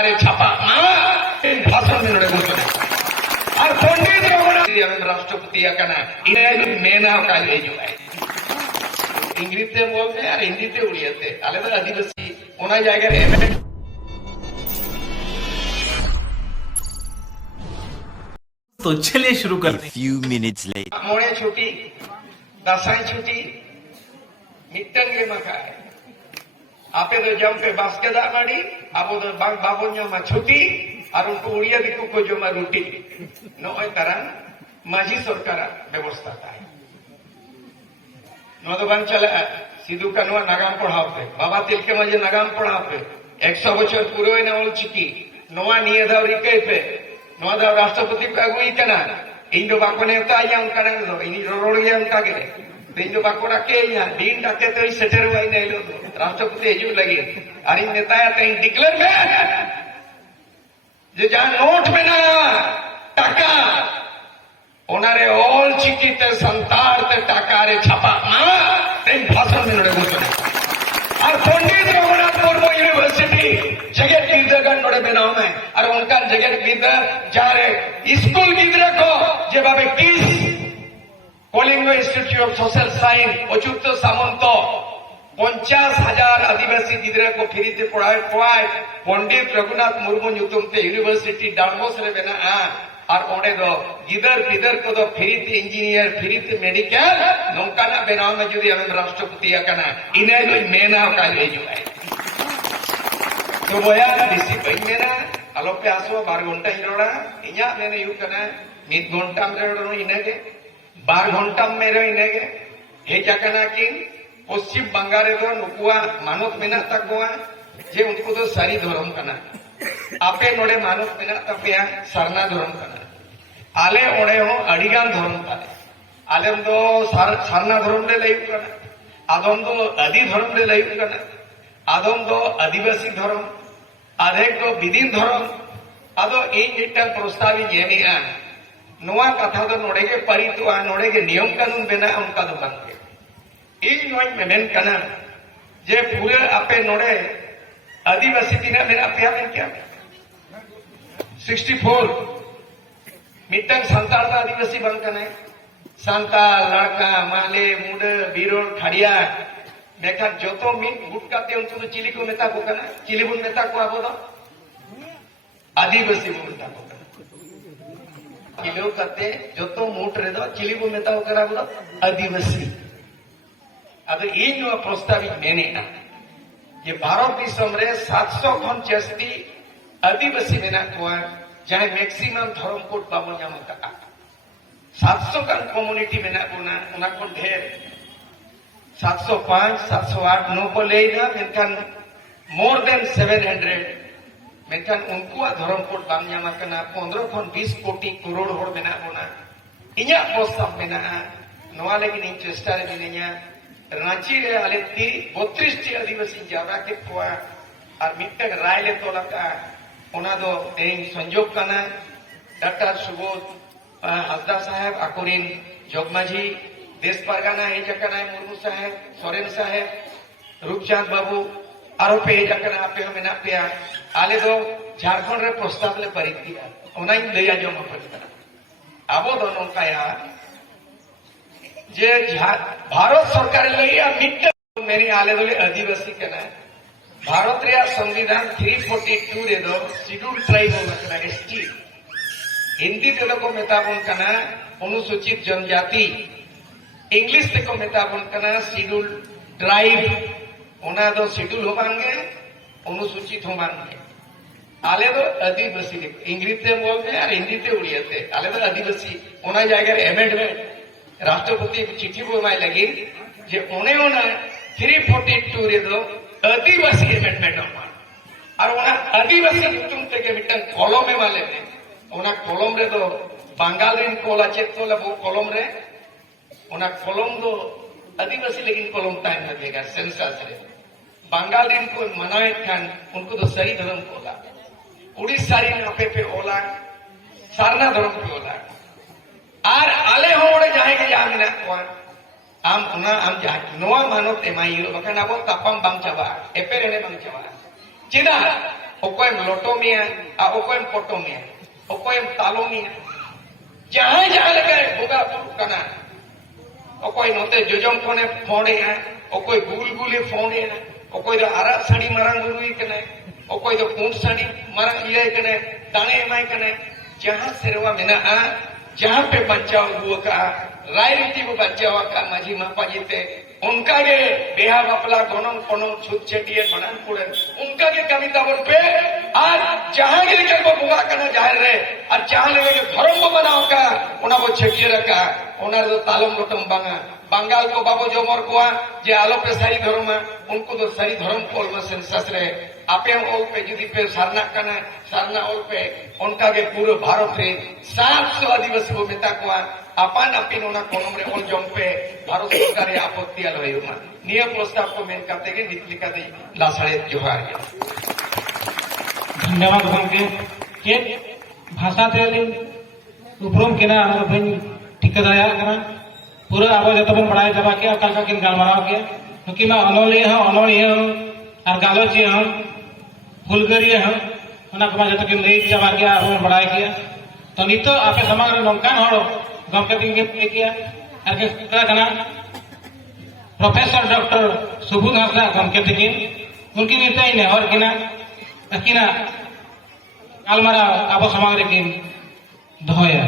টাকারে ছাপা ভাষণ মেনে ঘোষণা আর পণ্ডিত রঘুনাথ রাষ্ট্রপতি মেনা কাজ এই জুলাই इंग्लिश बोलते और हिंदी से उड़ियाते अलग आदिवासी ओना जाएगा तो चलिए शुरू करते हैं। few minutes later मोड़े छुट्टी दसाई छुट्टी मिट्टन के मका है आपे तो जम पे बास्केट आमाड़ी आपो तो बाबोन्या मा छुट्टी और उनको उड़िया दिको को जो मा रोटी नोय तरह माझी सरकार व्यवस्था है नोदो बांग चला सिद्धू कानवा नागाम पढ़ाते बाबा तिलके मजे नागाम पढ़ाते 100 बछर पूरे ना ओल चिकी नोआ निये दाव रिके पे नोआ दाव राष्ट्रपति को अगुई कना इन दो बाको ने तो आया उनका ना दो इन रोड गया उनका के इन दो बाको रखे या दिन डाके तो इस सेटर हुआ नहीं लो राष्ट्रपति हिजू लगे अरे नेता या कहीं डिक्लेयर में जो जहां नोट में ना टाका ओनारे ऑल चिकीते संतारते टाकारे छापा भाषण में घोषणा और पंडित रघुनाथ मुर्मू यूनिवर्सिटी जगत गिरदगान नोड़े बनाओ में और उनका जगत गिरदा जारे स्कूल गिरदे को जे बाबे किस Kalinga institute of social science Achyuta Samanta 50,000 आदिवासी गिदरा को फ्रीते पढ़ाए पंडित रघुनाथ मुर्मू यूनिवर्सिटी यूनिवर्सिटी डांगोस रे बना और ओडे दो गिदर पिदर को दो फ्रीते इंजीनियर फ्रीते मेडिकल नौकाना बनाव में जुदी हम राष्ट्रपति आकना इने लो मेना का ले जुआई तो बोया दिसी पे मेना आलो पे आसो 12 घंटा हिरोड़ा इया मैंने यू कना 1 घंटा में रोड़ो इने के 12 घंटा में रो इने के हे जाकना कि पश्चिम बंगाले दो नुकुआ मानव मेना तकवा जे उनको तो सारी धर्म कना आपे नोड़े मानव मेना तपिया सरना धर्म कना आले ओड़े हो अड़ीगान धर्म ताले आलेम दो सरना धर्म ले लई कना आदम दो आदि धर्म ले लई कना आदम दो आदिवासी धर्म आधे को विदिन धर्म आदो इन इट्टन प्रस्तावी जेमिया नोआ कथा दो नोड़े के परितुआ नोड़े के नियम कानून बेना उनका दो बांगे इन नोई मेन कना जे पूरे आपे नोड़े आदिवासी तीना मेरा प्यार में क्या 64 मिट्टन संताल आदिवासी बंकन है संताल लड़का माले मुड बीरोल खड़िया मेखा जो तो मिन गुटकाते उनको तो चिली को मेता को कना चिली बुन मेता को आबो दो आदिवासी बुन मेता को कना चिलो करते जो तो मूट रे दो चिली बुन मेता को करा दो आदिवासी अब इन नो प्रस्तावित मेने ना ये भारत दिसम रे 700 खन जास्ती आदिवासी मेना कोआ जहां मैक्सिमम धर्म कोड बाबो नाम का 700 का कम्युनिटी मेना कोना उना को ढेर 705 708 नो को लेना मेनकान मोर देन 700 मेनकान उनको धर्म कोड बाम नाम कना 15 खन 20 कोटी करोड़ होड़ मेना कोना इnya प्रस्ताव मेना नोआ लेकिन इन चेष्टा रे मेनिया रांची रे आले 32 टी आदिवासी जावरा के कोआ और मिट्टक राय ले तोला का ओना दो इन संजोग कना डॉक्टर सुबोध हसदा साहब अकुरिन जोगमाझी देश परगाना हे जकना मुर्मू साहब सोरेन साहब रूपचांद बाबू आरो पे हे जकना आपे मेना पेया आले दो झारखंड रे प्रस्ताव ले परित दिया ओना इन लेया जो मफतना आबो दोनों का यार जे भारत सरकार लइया मिट्ट मेरी आले दोले आदिवासी कना भारत रे संविधान 342 रे दो शेड्यूल ट्राइब होना एसटी हिंदी ते को मेताबन कना अनुसूचित जनजाति इंग्लिश ते को मेताबन कना शेड्यूल ट्राइब ओना दो शेड्यूल हो मांगे अनुसूचित हो मांगे आले दो आदिवासी इंग्लिश ते बोलते और हिंदी ते उड़ियाते आले दो आदिवासी ओना जायगा रे अमेंडमेंट राष्ट्रपति चिट्ठी बोलवाई लगी जे ओने ओना 342 रे दो आदिवासी अमेंडमेंट और ओना आदिवासी तुम ते के मिटन कॉलम में वाले में ओना कॉलम रे दो बंगाल रिन कोला चेक तोला वो कॉलम रे ओना कॉलम दो आदिवासी लेकिन कॉलम टाइम लगेगा सेंसस रे बंगाल रिन को मनाए खान उनको तो सही धर्म कोला उड़ीसा रिन आपे पे ओला सारना धर्म पे ओला और आले होड़े जाए के जा मिना को आम उना आम जा नोआ मानो ते माई बकन आबो तापम बाम चाबा एपेरेने बाम चाबा चिदा okoyem lotomia a okoyem potomia okoyem talomia jahan jahan leka boga buru kana okoy note jojom khone phone okoy gul phone okoy do ara sadi marang gurui kana okoy do pun sadi marang ile kana dane emai kana jahan serwa mena जहां पे बचाव हुआ का राजनीति को बचाव का माझी मापा जीते उनका के बेहा बापला गोनम कोनम छुट छटिए मनान पुड़े उनका के कविता बोल पे आज जहां के लेकर वो बुआ करना जाहिर रहे और जहां लेकर के धर्म को बनाओ का उना वो छटिए रखा उना तो तालम लोटम बांगा बंगाल को बाबू जोमर को जे आलो पे सारी धर्म उनको तो सारी धर्म को में सेंसस रहे आपे ओल पे जुदी पे सरना ओल पे उनका के पूरे भारत रे 700 आदिवासी को मेता को अपान अपिन उना कोनम रे ओल जम पे भारत सरकार आपत्ति आलो युमा नियम प्रस्ताव को मेन करते के निकलिका दे लासाड़े जोहार के धन्यवाद गमके के भाषा ते उपरम केना हमर बन ठिकादाया करा पूरा आवाज तबन बढ़ाए जबा के अकाल का किन गालमाराव के क्योंकि मैं अनोली हूं और गालोची हूं फुलगरी हूं ओना कमा जत के ले जबा के और बढ़ाए किया तो नितो आपे समग्र नौकान हड़ो गमके दिन के किया और के कना प्रोफेसर डॉक्टर सुबुध हासदा गमके तिकिन उनकी नितो ही ने और किना गालमाराव आबो समग्र किन दोया